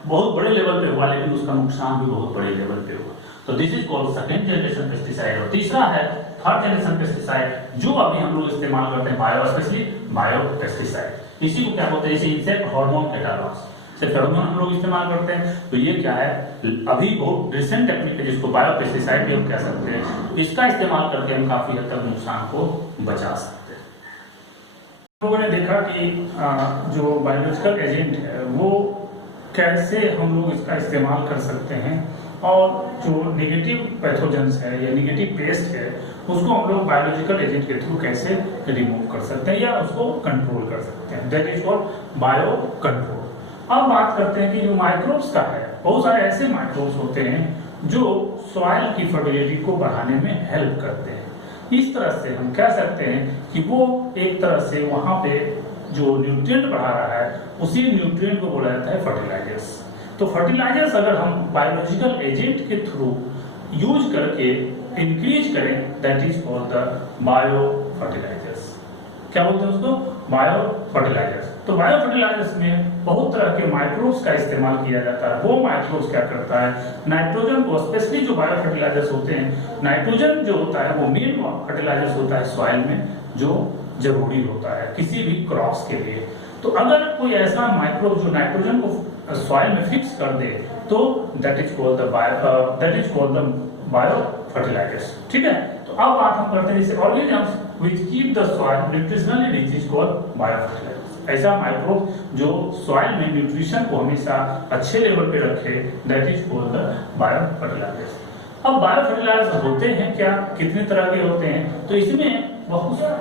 बहुत बड़े लेवल पे हुआ, लेकिन उसका नुकसान भी बहुत बड़े लेवल पे हुआ। तो this is called second generation pesticide. और तीसरा है थर्ड जनरेशन पेस्टिसाइड, जो अभी हम लोग इस्तेमाल करते हैं, बायो, स्पेशली बायो पेस्टिसाइड। इसी को क्या बोलते हैं, जैसे इंसेक्ट हार्मोन कैटालॉग्स से फेरोमोन हम लोग इस्तेमाल करते हैं। तो ये क्या है, अभी बहुत रिसेंट टेक्निक है, जिसको बायो पेस्टिसाइड भी हम कह सकते हैं। इसका इस्तेमाल करके हम काफी हद तक नुकसान को बचा सकते हैं। लोगों ने देखा कि जो बायोलॉजिकल एजेंट है वो कैसे हम लोग इसका इस्तेमाल कर सकते हैं, और जो नेगेटिव पैथोजेंस है या नेगेटिव पेस्ट है, उसको हम लोग बायोलॉजिकल एजेंट के थ्रू कैसे रिमूव कर सकते हैं या उसको कंट्रोल कर सकते हैं। That is called bio control. अब बात करते हैं कि जो माइक्रोब्स का है, बहुत सारे ऐसे माइक्रोब्स होते हैं जो सॉइल की फर्टिलिटी को बढ़ाने में हेल्प करते हैं। इस तरह से हम कह सकते हैं कि वो एक तरह से वहां पे जो न्यूट्रिएंट बढ़ा रहा है, उसी न्यूट्रिएंट को बोला जाता है फर्टिलाइजर्स। तो फर्टिलाइजर्स अगर हम बायोलॉजिकल एजेंट के थ्रू यूज करके इंक्रीज करें, that is called the bio fertilisers. क्या बोलते हैं उसको, बायो फर्टिलाइजर्स। तो बायो फर्टिलाइजर्स में बहुत तरह के माइक्रोब्स का इस्तेमाल किया जाता है। वो माइक्रोब्स क्या करता है, नाइट्रोजन को, स्पेशली जो बायो फर्टिलाइजर्स होते हैं, नाइट्रोजन जो होता है वो मेन फर्टिलाइजर्स होता है सॉइल में, जो जरूरी होता है किसी भी क्रॉप्स के लिए। तो अगर कोई ऐसा माइक्रोब जो नाइट्रोजन को सॉइल में फिक्स कर दे, तो that is called the bio fertilisers. ठीक है। तो अब बात हम करते हैं जैसे organisms which keep the soil nutritionally rich is called bio fertilisers. ऐसा माइक्रोब जो सॉइल में न्यूट्रिशन को हमेशा अच्छे लेवल पे रखे, that is called the bio fertilisers. अब बायो फर्टिलाइजर्स होते हैं क्या, कितने तरह के होते हैं, तो इसमें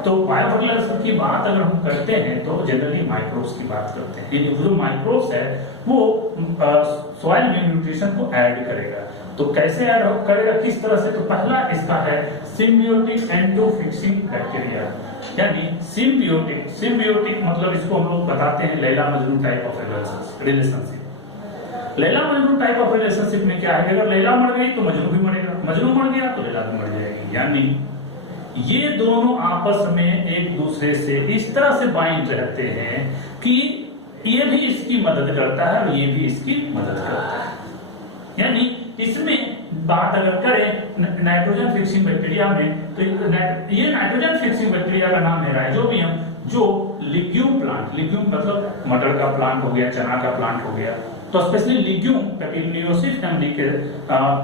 तो बायो फर्टिलाइजर की बात अगर हम करते हैं तो जनरली माइक्रोब्स की बात करते हैं। ये जो माइक्रोब्स है वो सॉइल में न्यूट्रिशन को ऐड करेगा। तो कैसे ऐड करेगा, किस तरह से, तो पहला इसका है सिम्बियोटिक एंडोफिक्सिंग बैक्टीरिया, यानी सिम्बियोटिक मतलब इसको हम लोग बताते हैं Laila Majnu type of relationship. Laila Majnu type of relationship में क्या है, अगर लैला मर गई तो मजनू भी मरेगा, मजनू मर गया तो लैला भी मर जाएगी। यानी ये दोनों आपस में एक दूसरे से इस तरह से बाइंड रहते हैं कि ये भी इसकी मदद करता है और ये भी इसकी मदद करता है। यानी इसमें बात अगर करें नाइट्रोजन फिक्सिंग बैक्टीरिया में, तो ये नाइट्रोजन फिक्सिंग बैक्टीरिया का नाम है राइजोबियम, जो लिग्यूम प्लांट, लिग्यूम मतलब मटर का प्लांट हो गया, चना का प्लांट हो गया, तो स्पेशली लिग्यूम पेपिनियोसिस फैमिली के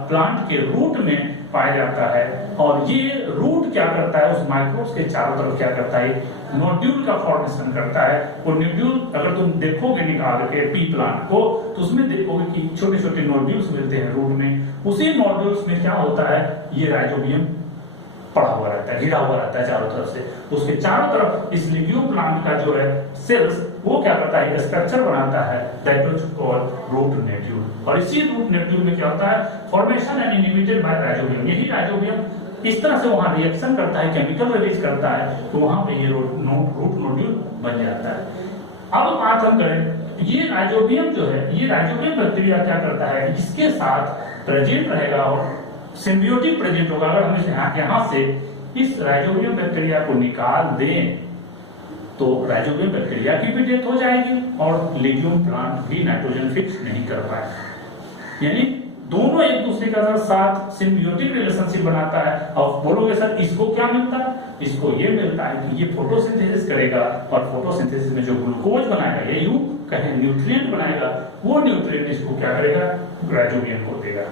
प्लांट के रूट में पाया जाता है। और ये रूट क्या करता है, उस माइक्रोब्स के चारों तरफ क्या करता है, नोड्यूल का फॉर्मेशन करता है। वो नोड्यूल अगर तुम देखोगे निकाल के पी प्लांट को, तो उसमें देखोगे कि छोटे छोटे नोड्यूल्स मिलते हैं रूट में। उसी नोड्यूल्स में क्या होता है, ये राइजोबियम पड़ा हुआ रहता है, घिरा हुआ रहता है चारों तरफ से। उसके चारों तरफ इस लिग्यूम प्लांट का जो है सेल्स, वो क्या करता है, एक स्ट्रक्चर बनाता है, that is called root nodule. और इसी रूट नोड्यूल में क्या होता है, formation and inhibited by Rhizobium. यही राइजोबियम इस तरह से वहां रिएक्शन करता है, केमिकल रिलीज करता है, तो वहां पे ये रूट नोड्यूल बन जाता है। अब बात हम करें, ये राइजोबियम जो है, ये राइजोबियम बैक्टीरिया क्या करता है, इसके साथ प्रेजेंट रहेगा और सिम्बियोटिक प्रेजेंट होगा। अगर हम यहाँ से इस राइजोबियम बैक्टीरिया को निकाल दें, तो राइजोबियम बैक्टीरिया की भी डेथ हो जाएगी और लिग्यूम प्लांट भी नाइट्रोजन फिक्स नहीं कर पाएगा। यानी दोनों एक दूसरे का साथ सिम्बियोटिक रिलेशनशिप बनाता है। और बोलोगे सर इसको क्या मिलता है, इसको ये मिलता है कि ये फोटोसिंथेसिस करेगा, और फोटोसिंथेसिस में जो ग्लूकोज बनाएगा, ये यूं कहें न्यूट्रिएंट बनाएगा, वो न्यूट्रिएंट इसको क्या करेगा, राइजोबियम को देगा।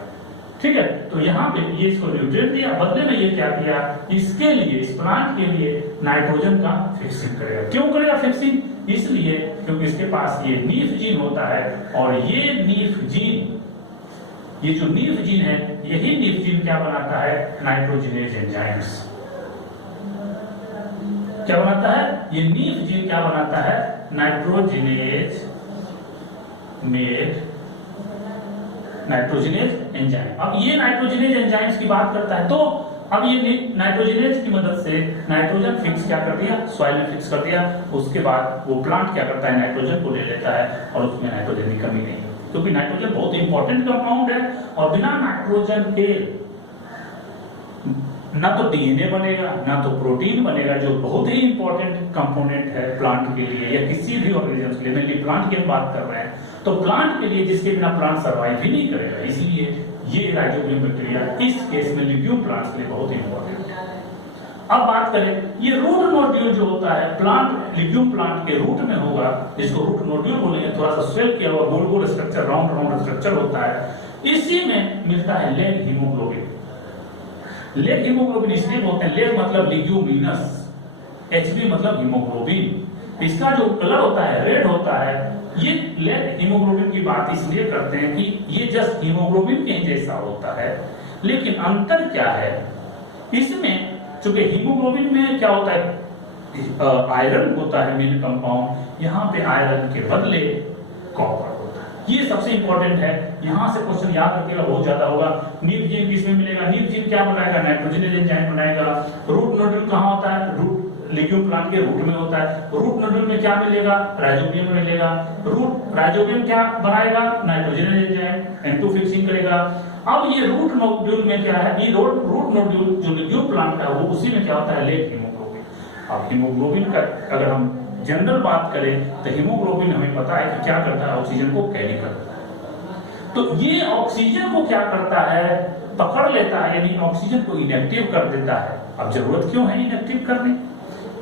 ठीक है। तो यहाँ पे ये इसको न्यूट्रिएंट दिया, बदले में ये क्या किया, इसके लिए, इस प्लांट के लिए नाइट्रोजन का फिक्सिंग करेगा। क्यों करेगा फिक्सिंग, इसलिए क्योंकि इसके पास ये नीफ जीन होता है, और ये नीफ जीन, ये जो नीफ जीन है, यही नीफ जीन क्या बनाता है, नाइट्रोजनेज एंजाइम्स। क्या बनाता है ये नीफ जीन, क्या बनाता है, नाइट्रोजनेज एंजाइम। अब ये नाइट्रोजनेज एंजाइम्स की बात करता है, तो अब ये नाइट्रोजनेज की मदद से नाइट्रोजन फिक्स क्या कर दिया, सॉइल में फिक्स कर दिया। उसके बाद वो प्लांट क्या करता है, नाइट्रोजन को ले लेता है और उसमें नाइट्रोजन की कमी नहीं, क्योंकि नाइट्रोजन बहुत इंपॉर्टेंट कंपाउंड है, और बिना नाइट्रोजन के ना तो डीएनए बनेगा ना तो प्रोटीन बनेगा, जो बहुत ही इंपॉर्टेंट कंपोनेंट है प्लांट के लिए या किसी भी ऑर्गेनिज्म के लिए। मेनली प्लांट की हम बात कर रहे हैं, तो प्लांट के लिए जिसके बिना प्लांट सर्वाइव ही नहीं करेगा, इसीलिए ये राइजोबियम बैक्टीरिया इस केस में लिग्यूम प्लांट्स के लिए बहुत इंपॉर्टेंट है। अब बात करें, ये रूट नोड्यूल जो होता है प्लांट, लिग्यूम प्लांट के रूट में होगा, जिसको रूट नोड्यूल बोलेंगे, थोड़ा सा स्वेल किया हुआ गोल गोल स्ट्रक्चर, राउंड स्ट्रक्चर होता है। इसी में मिलता है लेग हीमोग्लोबिन। लेग हीमोग्लोबिन इसलिए बोलते हैं, लेग मतलब लिग्यूमिनस, एचबी मतलब हीमोग्लोबिन। इसका जो कलर होता है रेड होता है। ये लेग हीमोग्लोबिन की बात इसलिए करते हैं कि ये जस्ट हीमोग्लोबिन के जैसा होता है, लेकिन अंतर क्या है इसमें, चूंकि हीमोग्लोबिन में क्या होता है, आयरन होता है मेन कंपाउंड, यहाँ पे आयरन के बदले कॉपर होता है। ये सबसे इंपॉर्टेंट है, यहां से क्वेश्चन याद रखिएगा, बहुत ज्यादा होगा। नीफ जीन किसमें मिलेगा, नीफ जीन क्या बनाएगा, नाइट्रोजनेज एंजाइम बनाएगा। रूट नोड्यूल कहाँ होता है, रूट लिग्यूम प्लांट के रूट में होता है। रूट नोड्यूल में क्या मिलेगा, राइजोबियम मिलेगा। रूट राइजोबियम क्या बनाएगा, नाइट्रोजनेज एंजाइम, N2 फिक्सिंग करेगा। अब ये रूट नोड्यूल में क्या है, ये रूट नोड्यूल जो लिग्यूम प्लांट का वो उसी में क्या होता है, लेग हीमोग्लोबिन। अब हीमोग्लोबिन का अगर हम जनरल बात करें तो हीमोग्लोबिन हमें पता है कि क्या करता है, ऑक्सीजन को कैरी करता है। तो ये ऑक्सीजन को क्या करता है, पकड़ लेता है, यानी ऑक्सीजन को इनएक्टिव कर देता है। अब जरूरत क्यों है इनएक्टिव करने,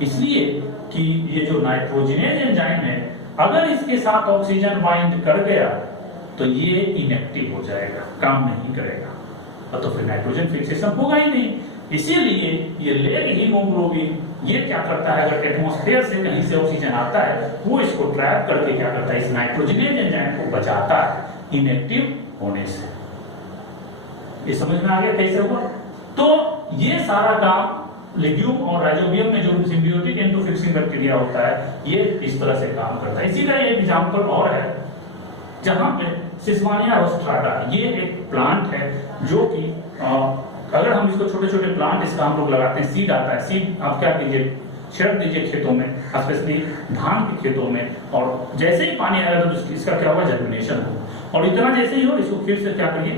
इसलिए कि ये जो नाइट्रोजनेज एंजाइम है, अगर इसके साथ ऑक्सीजन बाइंड कर गया तो ये इनएक्टिव हो जाएगा, काम नहीं करेगा, तो फिर नाइट्रोजन फिक्सेशन होगा ही नहीं। इसीलिए ये लेग हीमोग्लोबिन ये क्या करता है, अगर एटमॉस्फेयर से कहीं से ऑक्सीजन आता है, वो इसको ट्रैप करके क्या करता है, इस नाइट्रोजनेज एंजाइम को बचाता है इनएक्टिव होने से। ये समझ में आ गया कैसे हुआ। तो ये सारा काम लिग्यूम और राइजोबियम में जो सिम्बियोटिक N2 फिक्सिंग बैक्टीरिया होता है, ये इस तरह से काम करता है। इसी का एक एग्जांपल और है, जहां पे सिस्वानिया रोस्ट्राटा, ये एक प्लांट है जो कि अगर हम इसको छोटे छोटे प्लांट इसका हम लोग लगाते हैं, सीड आता है, सीड आप क्या कीजिए, छिड़क दीजिए खेतों में, स्पेशली धान के खेतों में, और जैसे ही पानी आएगा तो इसका क्या होगा, जर्मिनेशन हो। और इतना जैसे ही हो, इसको फिर से क्या करिए,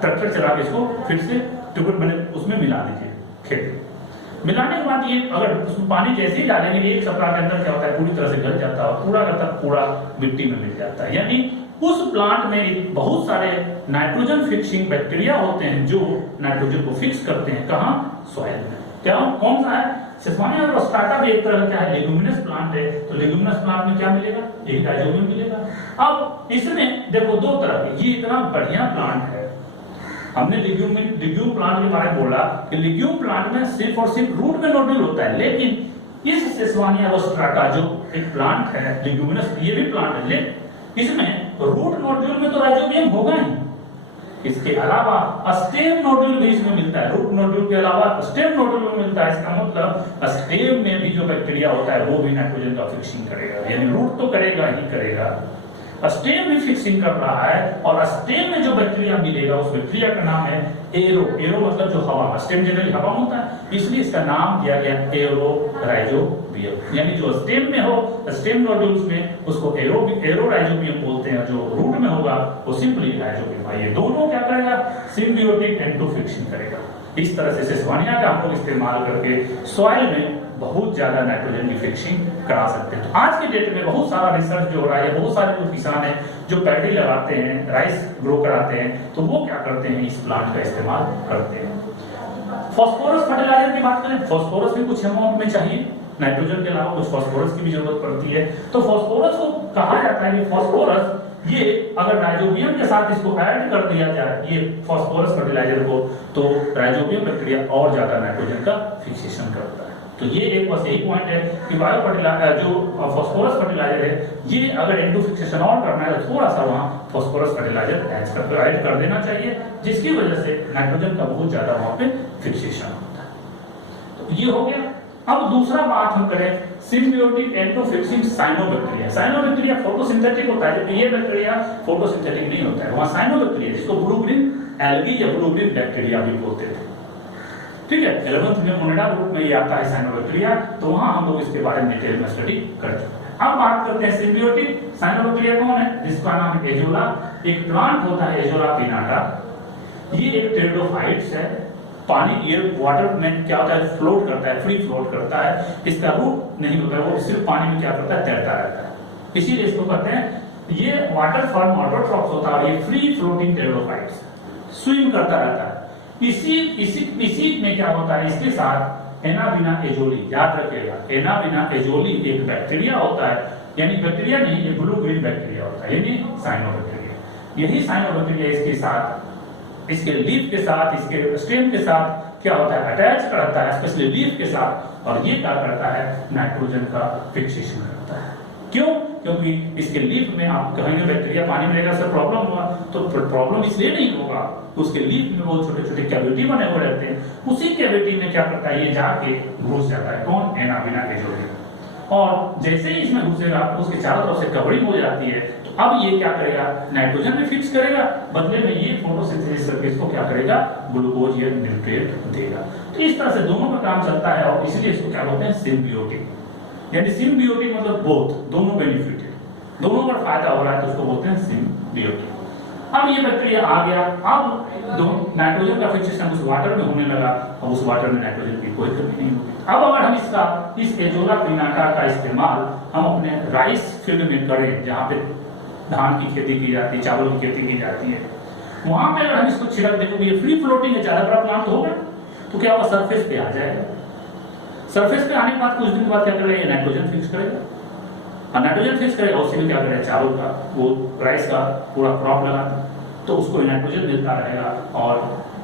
ट्रैक्टर चला के इसको फिर से ट्यूबवेल बने उसमें मिला दीजिए खेत। मिलाने के बाद ये अगर उसमें पानी जैसे ही डालेंगे, एक सप्ताह के अंदर क्या होता है, पूरी तरह से गल जाता है, पूरा का पूरा मिट्टी में मिल जाता है। यानी उस प्लांट में बहुत सारे नाइट्रोजन फिक्सिंग बैक्टीरिया होते हैं जो नाइट्रोजन को फिक्स करते हैं, कहां, सॉइल में। क्या कौन सा है, सिस्वानिया रोस्ट्राटा भी एक तरह का क्या है, लेगुमिनस प्लांट है। तो लेगुमिनस प्लांट में क्या मिलेगा, यही राइजोबियम मिलेगा। अब इसमें देखो दो तरह के, ये इतना बढ़िया प्लांट है। हमने लिग्यूम प्लांट के बारे में बोला कि लिग्यूम प्लांट में सिर्फ और सिर्फ रूट में नोड्यूल होता है, लेकिन इस सिस्वानिया रोस्ट्राटा जो एक प्लांट है लिग्यूमिनस, ये भी प्लांट है, लेकिन इसमें रूट नोड्यूल में तो राइजोबियम होगा ही, इसके अलावा स्टेम नोड्यूल भी इसमें मिलता है। रूट नोड्यूल के अलावा स्टेम नोड्यूल में मिलता है। इसका मतलब स्टेम में भी जो बैक्टीरिया होता है वो भी नाइट्रोजन का फिक्सिंग करेगा, यानी रूट तो करेगा ही करेगा, स्टेम भी फिक्सिंग कर रहा है। और स्टेम में जो बैक्टीरिया मिलेगा उस बैक्टीरिया का नाम है एरो। एरो मतलब जो हवा, स्टेम जनरली हवा होता है, इसलिए इसका नाम दिया गया एरो राइजोबियम। यानी जो स्टेम में हो, स्टेम नोड्यूल्स में, उसको एरो राइजोबियम बोलते हैं। जो रूट में होगा वो सिंपली राइजोबियम। ये दोनों क्या करेगा, सिम्बियोटिक N2 फिक्सिंग करेगा। इस तरह से सिस्वानिया का हम लोग इस्तेमाल करके सॉइल में बहुत ज्यादा नाइट्रोजन की फिक्सिंग करा सकते हैं। तो आज के डेट में बहुत सारा रिसर्च जो हो रहा है, बहुत सारे जो किसान हैं जो पैडी लगाते हैं, राइस ग्रो कराते हैं, तो वो क्या करते हैं, इस प्लांट का इस्तेमाल करते हैं। फास्फोरस फर्टिलाइजर की बात करें, फास्फोरस भी कुछ अमाउंट में चाहिए, नाइट्रोजन के अलावा कुछ फास्फोरस की भी जरूरत पड़ती है। तो फास्फोरस को कहा जाता है कि फास्फोरस ये अगर राइजोबियम के साथ इसको ऐड कर दिया जाए, ये फास्फोरस फर्टिलाइजर को, तो राइजोबियम बैक्टीरिया और ज्यादा नाइट्रोजन का फिक्सेशन करता है। तो ये एक बस यही पॉइंट है कि बायो फर्टिलाइजर जो फॉस्फोरस फर्टिलाइजर है, ये अगर एंटू फिक्सेशन और करना है तो थोड़ा सा वहाँ फॉस्फोरस फर्टिलाइजर ऐड कर देना चाहिए, जिसकी वजह से नाइट्रोजन का बहुत ज्यादा वहाँ पे फिक्सेशन होता है। तो ये हो गया। अब दूसरा बात हम करें symbiotic N two fixing cyanobacteria. Cyanobacteria photosynthetic होता है, जबकि ये बैक्टीरिया फोटोसिंथेटिक नहीं होता है। वहाँ साइनोबैक्टीरिया जिसको ब्लू ग्रीन एल्गी या ब्लू ग्रीन बैक्टीरिया भी बोलते थे, ठीक है। 11th में मोनेडा ग्रुप में ये आता है साइनोबैक्टीरिया, तो वहां हम लोग इसके बारे में डिटेल में स्टडी कर चुके हैं। अब बात करते हैं सिम्बियोटिक साइनोबैक्टीरिया कौन है, जिसका नाम है एजोला। एक प्लांट होता है एजोला पिनाटा, ये एक टेरिडोफाइट्स है। पानी एयर वाटर में क्या होता है, फ्लोट करता है, फ्री फ्लोट करता है। इसका रूट नहीं होता है, वो सिर्फ पानी में क्या करता है, तैरता रहता है। इसीलिए इसको कहते हैं ये वाटर फॉर्म ऑटोट्रॉप्स होता है, ये फ्री फ्लोटिंग टेरिडोफाइट्स, स्विम करता रहता है। इसी में क्या होता है, इसके साथ एनाबिना एजोली, याद रखिएगा एनाबिना एजोली एक बैक्टीरिया होता है, यानी बैक्टीरिया नहीं, ये ब्लू ग्रीन बैक्टीरिया होता है, यानी साइनोबैक्टीरिया। यही साइनोबैक्टीरिया इसके साथ, इसके लीफ के साथ, इसके स्टेम के साथ क्या होता है, अटैच करता है, स्पेशली लीफ के साथ, और ये क्या करता है, नाइट्रोजन का फिक्सेशन करता है। क्यों? क्योंकि इसके लीफ में आप कहेंगे बैक्टीरिया पानी में रहेगा सर प्रॉब्लम हुआ, तो प्रॉब्लम इसलिए नहीं होगा, उसके लीफ में वो छोटे छोटे कैविटी बने हुए रहते हैं, उसी कैविटी में क्या करता है, ये जाके घुस जाता है, कौन, एनाबिना एजोली। और जैसे ही इसमें घुसेगा उसके चारों तरफ से कवरिंग हो जाती है, तो अब ये क्या करेगा, नाइट्रोजन भी फिक्स करेगा, बदले में ये फोटोसिंथेसिस करके इसको क्या करेगा, ग्लूकोज या न्यूट्रिएंट देगा। तो इस तरह से दोनों का काम चलता है, और इसलिए इसको क्या बोलते हैं, सिम्बियोटिक। यानी सिम्बियोटिक मतलब बोथ, दोनों बेनिफिट है, दोनों का फायदा हो रहा है, तो उसको बोलते हैं सिम्बियोटिक। अब ये बैक्टीरिया आ गया, अब नाइट्रोजन का फिक्सेशन उस वाटर में होने लगा, अब उस वाटर में नाइट्रोजन की कोई कमी नहीं होगी। अब अगर हम इस एजोला पिनाटा का इस्तेमाल हम अपने राइस फील्ड में करें, जहाँ पे धान की खेती की जाती है, चावल की खेती की जाती है, वहां पे अगर हम इसको छिड़क दें, तो ये फ्री फ्लोटिंग है, ज्यादा बड़ा प्लांट होगा, तो क्या होगा, सरफेस पे आ जाएगा। सरफेस पे आने के बाद कुछ दिन बाद क्या करेगा, नाइट्रोजन फिक्स करेगा, और नाइट्रोजन फिक्स करेगा, उसी में क्या करेगा, चावल का, वो राइस का पूरा क्रॉप लगाता, तो उसको नाइट्रोजन मिलता रहेगा। और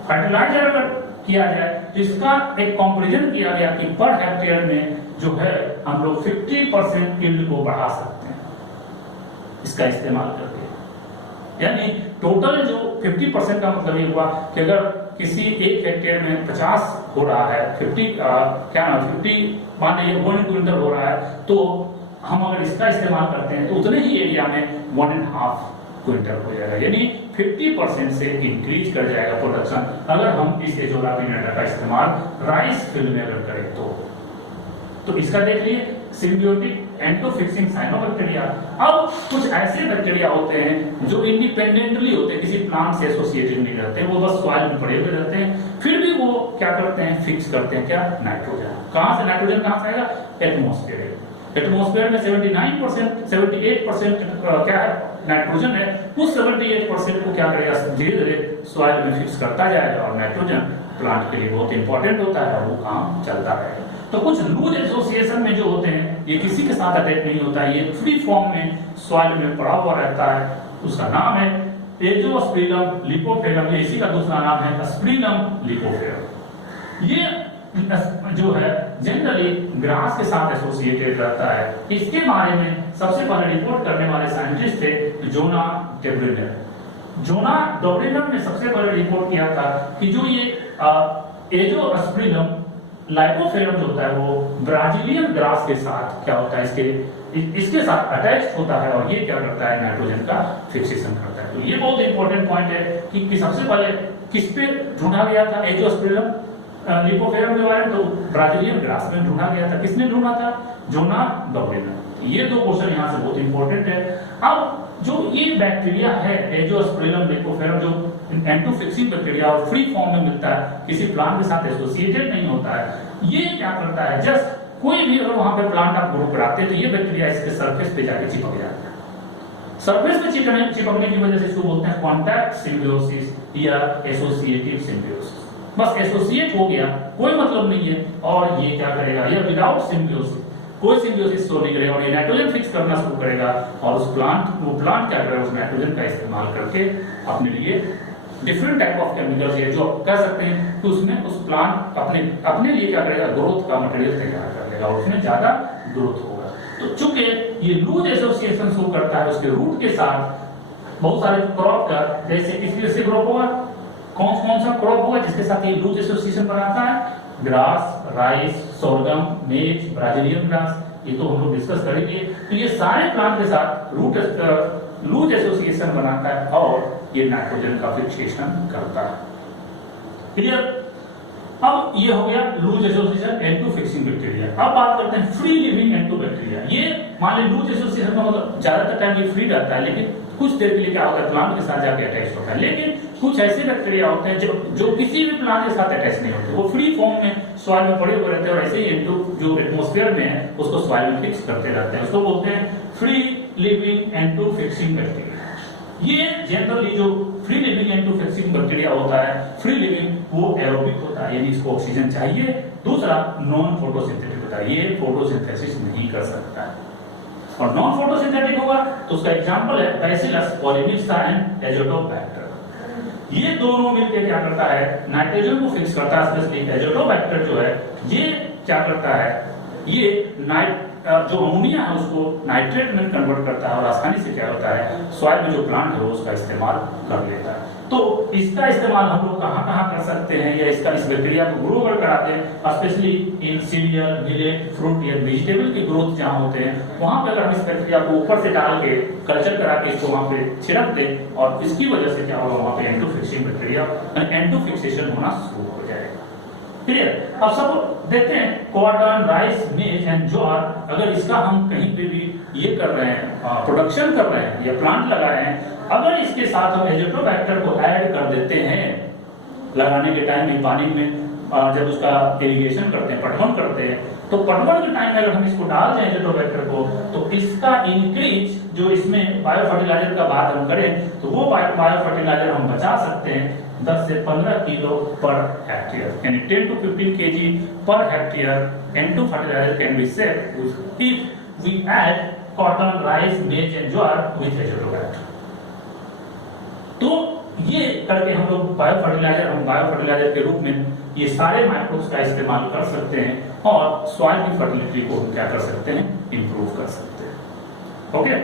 फर्टिलाइजर अगर किया जाए तो इसका एक कंपैरिजन किया गया कि पर हेक्टेयर में जो है हम लोग 50% यील्ड को बढ़ा सकते हैं इसका इस्तेमाल करके। यानी टोटल जो 50% का मतलब ये हुआ कि अगर किसी एक हेक्टेयर में 50 हो रहा है, 50 मान लीजिए 1 क्विंटल हो रहा है, तो हम अगर इसका इस्तेमाल करते हैं तो उतने ही एरिया में 1.5 क्विंटल हो जाएगा, यानी 50% से इंक्रीज कर जाएगा प्रोडक्शन, अगर हम इस एजोला पिनाटा का इस्तेमाल राइस फील्ड में अगर करें तो इसका देख लिए सिम्बियोटिक एंटो फिक्सिंग साइनोबैक्टीरिया। अब कुछ ऐसे बैक्टीरिया होते हैं जो इंडिपेंडेंटली होते हैं, किसी प्लांट से एसोसिएटेड नहीं रहते, वो बस सॉइल में पड़े हुए रहते हैं, फिर भी वो क्या करते हैं, फिक्स करते हैं क्या, नाइट्रोजन। कहां से नाइट्रोजन कहां से आएगा, एटमॉस्फेयर। एटमॉस्फेयर में 78% क्या है, नाइट्रोजन है। उस 78% को क्या करेगा, धीरे धीरे सॉइल में फिक्स करता जाएगा, और नाइट्रोजन प्लांट के लिए बहुत इंपॉर्टेंट होता है, वो काम चलता रहेगा। तो कुछ लूज एसोसिएशन में जो होते हैं, ये किसी के साथ अटैच नहीं होता है, ये फ्री फॉर्म में सॉइल में पड़ा हुआ रहता है। उसका नाम है एजोस्पिरिलम लिपोफेरम, ये इसी का दूसरा नाम है स्पिरिलम लिपोफेरम। ये जो है जनरली ग्रास के साथ एसोसिएटेड रहता है। इसके बारे में सबसे पहले रिपोर्ट करने वाले साइंटिस्ट थे जोना डेब्रिनर। जोना डेब्रिनर ने सबसे पहले रिपोर्ट किया था कि जो ये एजोस्पिरिलम लाइपोफेरम जो होता है वो ब्राजीलियन ग्रास के साथ क्या होता है, इसके साथ अटैच होता है, और ये क्या करता है, नाइट्रोजन का फिक्सेशन करता है। तो ये बहुत इंपॉर्टेंट पॉइंट है कि सबसे पहले किस पे ढूंढा गया था एजोस्पिरिलम लिपोफेरम के बारे में, तो ब्राजीलियन ग्रास में ढूंढा गया था। किसने ढूंढा था, जोना डेब्रिनर। ये दो क्वेश्चन यहाँ से बहुत इंपॉर्टेंट है। अब जो ये बैक्टीरिया है एजोस्पिरिलम लिपोफेरम, जो एंटो फिक्सिंग बैक्टीरिया और फ्री फॉर्म में मिलता है, किसी प्लांट के साथ एसोसिएटेड नहीं होता है, ये क्या करता है, जस्ट कोई भी अगर वहां पे प्लांट आप ग्रो कराते हैं तो ये बैक्टीरिया इसके सरफेस पे जाके चिपक जाता है। सरफेस पे चिपकने की वजह से इसको बोलते हैं कॉन्टैक्ट सिम्बियोसिस या एसोसिएटिव सिम्बियोसिस। बस एसोसिएट हो गया, कोई मतलब नहीं है, और ये क्या करेगा, ये विदाउट सिम्बियोसिस कोई सिम्बियोसिस शो नहीं करेगा, और ये नाइट्रोजन फिक्स करना शुरू करेगा, और वो प्लांट क्या करेगा, उस नाइट्रोजन का इस्तेमाल करके अपने लिए डिफरेंट टाइप ऑफ केमिकल्स है जो आप कह सकते हैं कि उसमें उस प्लांट अपने लिए क्या करेगा, ग्रोथ का मटेरियल तैयार कर लेगा और उसमें ज्यादा ग्रोथ होगा। तो चूंकि ये लूज एसोसिएशन शो करता है उसके रूट के साथ बहुत सारे क्रॉप का, जैसे किस से क्रॉप होगा, कौन कौन सा क्रॉप होगा जिसके साथ ये लूज एसोसिएशन बनाता है, ग्रास, राइस, सोरगम, मेज, ब्राजीलियन ग्रास, ये तो हम लोग डिस्कस करेंगे। तो ये सारे प्लांट के साथ रूट लूज एसोसिएशन बनाता है और ये नाइट्रोजन का फिक्सेशन करता है। क्लियर? अब ये हो गया loose association N2 fixing bacteria. अब बात करते हैं फ्री लिविंग N2 बैक्टीरिया। ये मान ली लूज एसोसिएशन का मतलब ज्यादातर टाइम ये फ्री रहता है, लेकिन कुछ देर के लिए क्या होता है, प्लांट के साथ जाके अटैच होता है। लेकिन कुछ ऐसे बैक्टीरिया होते हैं जो किसी भी प्लांट के साथ अटैच नहीं होते, वो फ्री फॉर्म में सॉइल में पड़े हुए रहते हैं और ऐसे ही N2 जो एटमॉस्फेयर में है उसको सॉइल में फिक्स करते रहते हैं। उसको बोलते हैं free living N2 fixing bacteria. ये जनरली जो free living N2 fixing bacteria होता है, फ्री लिविंग वो एरोबिक होता है, यानी इसको ऑक्सीजन चाहिए। दूसरा नॉन फोटोसिंथेटिक होता है, ये फोटोसिंथेसिस नहीं कर सकता है। और नॉन फोटोसिंथेटिक होगा तो उसका एग्जांपल है बैसिलस ओलिमिक्सा एंड एजोटोबैक्टर। ये दोनों मिलकर क्या करता है, नाइट्रोजन को फिक्स करता है। स्पेशली एजोटोबैक्टर जो है ये क्या करता है, ये जो अमोनिया है उसको नाइट्रेट में कन्वर्ट करता है और आसानी से क्या होता है, सॉइल में जो प्लांट है वो उसका इस्तेमाल कर लेता है। तो इसका इस्तेमाल हम लोग कहाँ कहाँ कर सकते हैं, या इसका इस बैक्टीरिया को ग्रो कर कराते हैं, specially in serial, millet, fruit या वेजिटेबल की ग्रोथ जहाँ होते हैं वहां पर अगर हम इस बैक्टीरिया को ऊपर से डाल के कल्चर करा के इसको वहां पे छिड़क दें और इसकी वजह से क्या होगा, वहां पे N2 fixing bacteria N2 fixation होना शुरू हो जाएगा। क्लियर? अब सब देखते हैं कॉटन, राइस, मेज एंड ज्वार, अगर इसका हम कहीं पे भी ये कर रहे हैं, प्रोडक्शन कर रहे हैं या प्लांट लगा रहे हैं, अगर इसके साथ हम एजोटोबैक्टर को ऐड कर देते हैं लगाने के टाइम में, पानी में जब उसका इरिगेशन करते हैं, पटवन करते हैं, तो पटवन के टाइम में अगर हम इसको डाल दें एजोटोबैक्टर को, तो इसका इंक्रीज जो इसमें बायो फर्टिलाइजर का बात हम करें तो वो बायो फर्टिलाइजर हम बचा सकते हैं 10 से 15 किलो पर हेक्टेयर, यानी 10 to 15 kg per hectare N2 fertilizer can be saved if we add cotton, rice, maize and jowar with Azotobacter. तो ये करके हम लोग बायो फर्टिलाइजर के रूप में ये सारे माइक्रोब्स का इस्तेमाल कर सकते हैं और सॉइल की फर्टिलिटी को क्या कर सकते हैं, इंप्रूव कर सकते हैं। ओके।